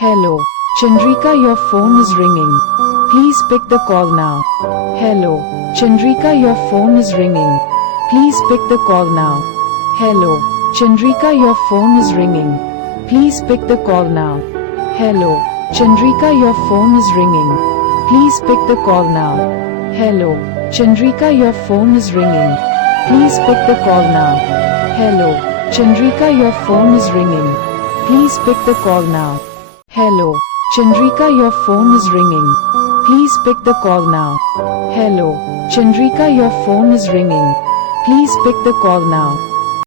Hello. Chandrika, your phone is ringing. Please pick the call now. Hello. Chandrika, your phone is ringing. Please pick the call now. Hello. Chandrika, your phone is ringing. Please pick the call now. Hello. Chandrika, your phone is ringing. Please pick the call now. Hello. Chandrika, your phone is ringing. Please pick the call now. Hello. Chandrika, your phone is ringing. Please pick the call now. Hello. Chandrika, your phone is ringing. Please pick the call now. Hello. Chandrika, your phone is ringing. Please pick the call now.